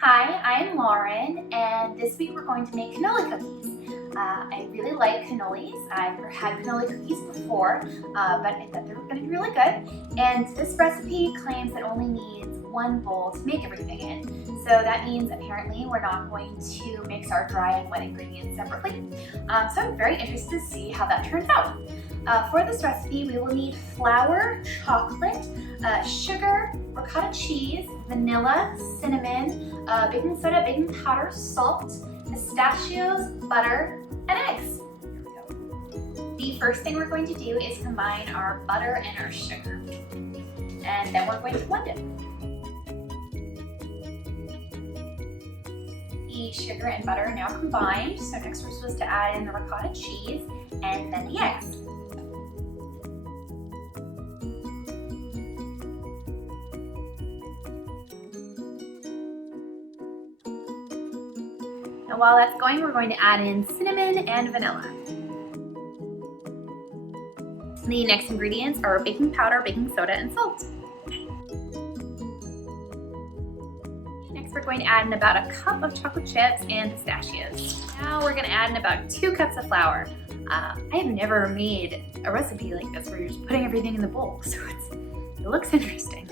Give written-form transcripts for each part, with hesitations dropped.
Hi, I'm Lauren, and this week we're going to make cannoli cookies. I really like cannolis. I've had cannoli cookies before, but I thought they were going to be really good. And this recipe claims it only needs one bowl to make everything in. So that means apparently we're not going to mix our dry and wet ingredients separately. So I'm very interested to see how that turns out. For this recipe, we will need flour, chocolate, sugar, ricotta cheese, vanilla, cinnamon, baking soda, baking powder, salt, pistachios, butter, and eggs. Here we go. The first thing we're going to do is combine our butter and our sugar. And then we're going to blend it. The sugar and butter are now combined, so next we're supposed to add in the ricotta cheese and then the eggs. Now while that's going, we're going to add in cinnamon and vanilla. The next ingredients are baking powder, baking soda, and salt. Next we're going to add in about a cup of chocolate chips and pistachios. Now we're going to add in about 2 cups of flour. I have never made a recipe like this where you're just putting everything in the bowl, so it looks interesting.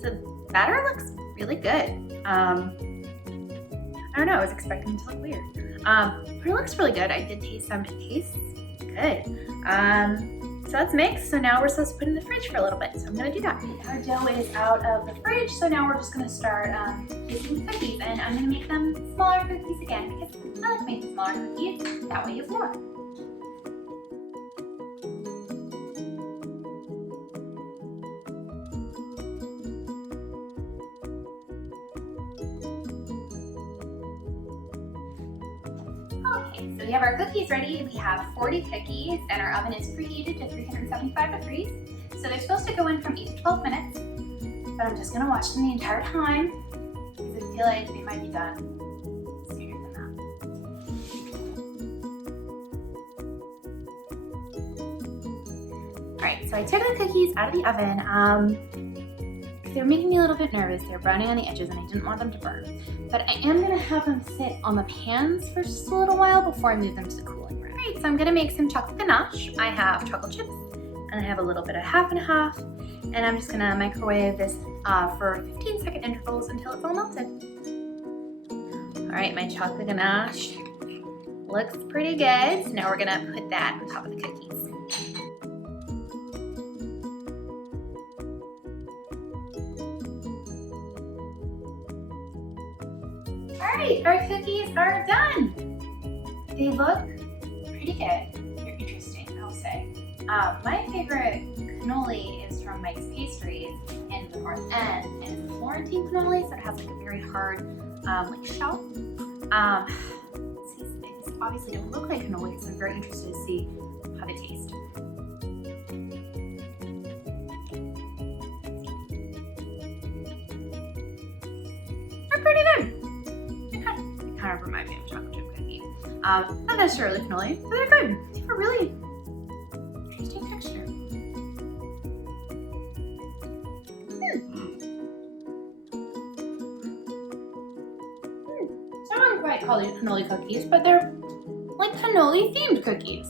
So the batter looks really good. I don't know, I was expecting it to look weird. But it looks really good. I did taste some, it tastes good. So that's mixed, so now we're supposed to put it in the fridge for a little bit, so I'm gonna do that. Our dough is out of the fridge, so now we're just gonna start making cookies, and I'm gonna make them smaller cookies again, because I like making smaller cookies, that way you have more. Okay, so we have our cookies ready. We have 40 cookies and our oven is preheated to 375 degrees. So they're supposed to go in from 8 to 12 minutes, but I'm just gonna watch them the entire time because I feel like they might be done sooner than that. All right, so I took the cookies out of the oven. They were making me a little bit nervous. They were browning on the edges and I didn't want them to burn. But I am gonna have them sit on the pans for just a little while before I move them to the cooling rack. All right, so I'm gonna make some chocolate ganache. I have chocolate chips and I have a little bit of half and half. And I'm just gonna microwave this for 15-second intervals until it's all melted. All right, my chocolate ganache looks pretty good. So now we're gonna put that on top of the cookies. Alright, our cookies are done. They look pretty good. They're interesting, I'll say. My favorite cannoli is from Mike's Pastries in the North End, and it's a Florentine cannoli, so it has like a very hard like shell. These obviously don't look like cannoli, so I'm very interested to see how they taste. They're pretty good. Kind of remind me of chocolate chip cookie. Not necessarily cannoli, but they're good. They have a really interesting texture. So I wouldn't quite call these cannoli cookies, but they're like cannoli themed cookies.